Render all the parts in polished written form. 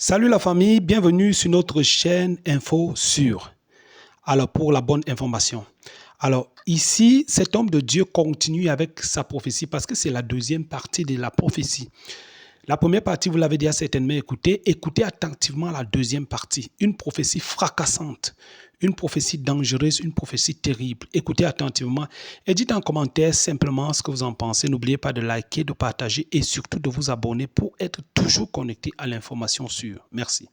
Salut la famille, bienvenue sur notre chaîne Info Sur. Alors pour la bonne information. Alors ici, cet homme de Dieu continue avec sa prophétie parce que c'est la deuxième partie de la prophétie. La première partie, vous l'avez déjà certainement écouté. Écoutez attentivement la deuxième partie. Une prophétie fracassante, une prophétie dangereuse, une prophétie terrible. Écoutez attentivement et dites en commentaire simplement ce que vous en pensez. N'oubliez pas de liker, de partager et surtout de vous abonner pour être toujours connecté à l'information sûre. Merci.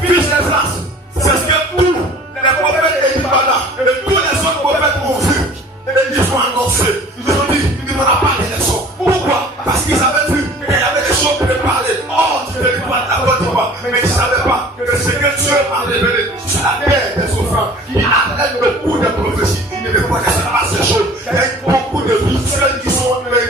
Fils des races, c'est ce que tous les prophètes et Ibada et tous les autres prophètes ont vu. Et ils ont annoncé, ils ont dit, il n'y aura pas d'élection. Pourquoi? Parce qu'ils avaient vu qu'il y avait des choses qui parlaient hors du territoire de la Côte d'Ivoire. Mais ils ne savaient pas que ce que Dieu a révélé sur la terre des souffrants, qui entraîne beaucoup de prophéties. Ils ne connaissaient pas ces choses. Il y a eu beaucoup de rituels qui sont faits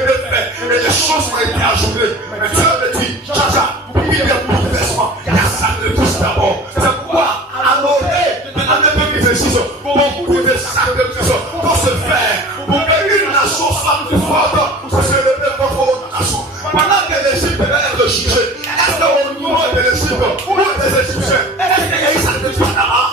et des choses ont été ajoutées. Mais Dieu me dit, Jean-Jacques, pour qu'il y ait bouleversement, il y a un sacrifice d'abord. C'est pourquoi, à l'oreille de l'année 2026, beaucoup de sacrifices pour se faire, pour qu'une nation soit plus forte, pour se lever contre une nation. Pendant que l'Égypte devait être jugée, est-ce qu'au niveau de l'Égypte, pour les Égyptiens, est-ce qu'il y a eu sacrifice là-bas?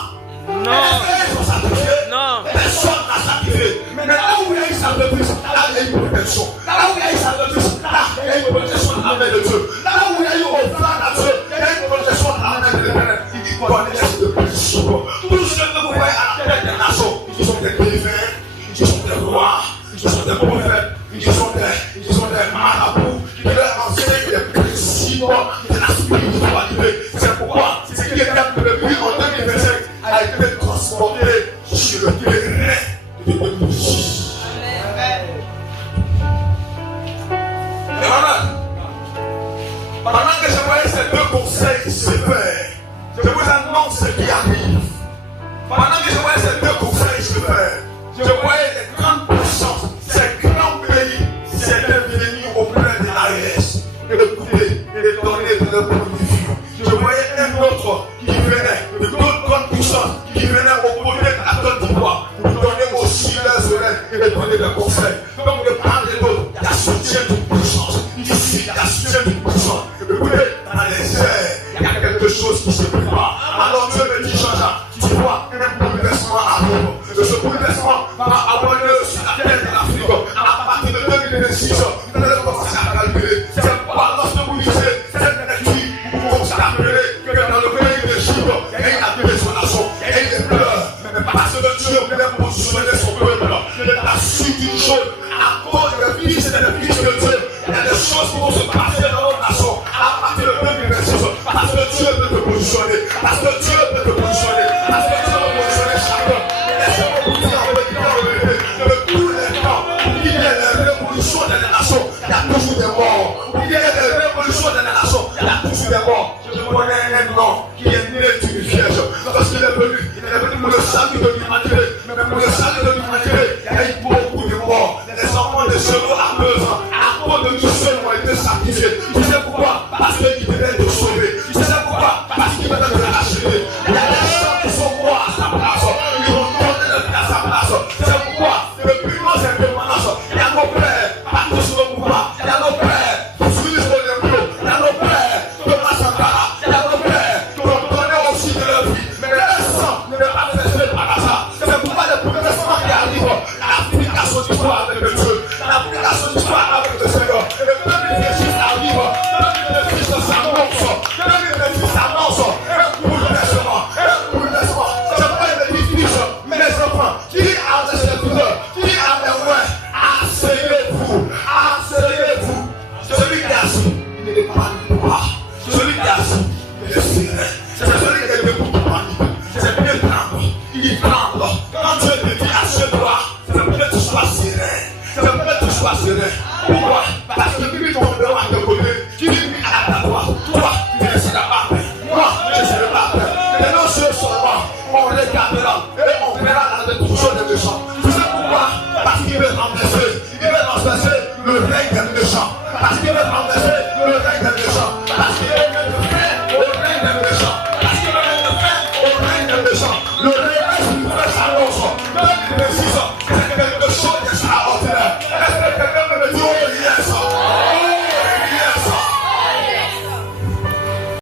Non. Est-ce qu'ils ont sacrifié? Non. Personne n'a sacrifié. Mais là où il y a eu sacrifice, là il y a eu protection. Là où il y a eu sacrifice, là il y a eu protection de la main de Dieu. Là où il y a eu au plan de Dieu, il y a eu protection de la main de l'Éternel. Il dit qu'on laisse de plus. Tous ceux que vous voyez à la tête des nations, ils sont des divins, ils sont des rois, ils sont des prophètes, ils sont des marabouts, qui leur enseignent les principes de la spiritualité. C'est pourquoi ce qui était prévu en 2025 a été transporté sur le terrain de 2026. Et voilà, pendant que je voyais ces deux conseils se faire, je vous annonce ce qui arrive. Pendant que je voyais ces deux conseils se faire, je voyais les grandes puissances, ces grands pays, c'était venus auprès de l'AES et d'écouter et de donner de leur point de vue. Je voyais un autre qui venait de d'autres grandes puissances qui venaient opposer à la Côte d'Ivoire pour donner aussi leurs oreilles et de donner des conseils. Comme de part et d'autre, il y a soutien d'une puissance. Ici, il y a soutien d'une puissance. Écoutez, dans les airs, il y a quelque chose qui se prépare. Alors Dieu me dit, Jean-Jacques, tu vois, un bouleversement arrive. Et ce bouleversement va avoir lieu sur la terre de l'Afrique. À partir de 2026, vous allez commencer à calculer. C'est pourquoi lorsque vous lisez cette lecture, vous commencez à appeler que dans le pays de Chine, il y a eu la désolation, il y a eu des pleurs. Mais parce que Dieu voulait positionner son peuple, il est la suite d'une chose. À cause des fils et des fils de Dieu, il y a des choses qui vont se passer dans notre nation. À partir de 2026, parce que Dieu peut te positionner, parce que Dieu peut te positionner, parce que Dieu peut positionner chacun. Laissez-moi vous dire avec que tous les temps, il y a des révolutions dans les nations, il y a toujours des morts. Il y a des révolutions dans les nations, il y a toujours des morts. Je connais un nom qui est né d'une vierge. Lorsqu'il est venu pour le salut de l'humanité. Mais pour le salut de l'humanité, il y a eu beaucoup de morts. Les enfants de 0 à 2 ans, à cause de tous ceux qui ont été sacrifiés. Tu sais pourquoi? Parce qu'ils devaient te sauver. Tu sais pourquoi? Parce qu'ils devaient te racheter. Il y a des gens qui sont morts à sa place. Ils vont donner la vie à sa place. C'est pourquoi, depuis nos indépendances, il y a nos pères partout sur le pouvoir. Il y a nos pères qui suivent le impôt. Il y a nos pères Thomas Sankara. Il y a nos pères qui ont donné aussi de leur vie. Mais leur sang ne va pas rester par hasard. C'est pourquoi le bouleversement qui arrive, l'application du pouvoir avec le Dieu, l'application du pouvoir avec le Seigneur. Et le peuple de Jésus arrive, le peuple de Jésus s'annonce, le peuple de Jésus s'annonce, un bouleversement, un bouleversement. C'est pas une difficile, mais les enfants, qui a des serviteurs, qui a des rois, asseyez-vous, asseyez-vous. Celui qui est assis, il n'est pas pouvoir. Celui qui est assis, il est serein. C'est celui qui est debout pour manipuler. C'est bien prendre, il prend. Quand Dieu te dit assieds-toi, c'est pour que tu sois serein. C'est pour que tu sois serein.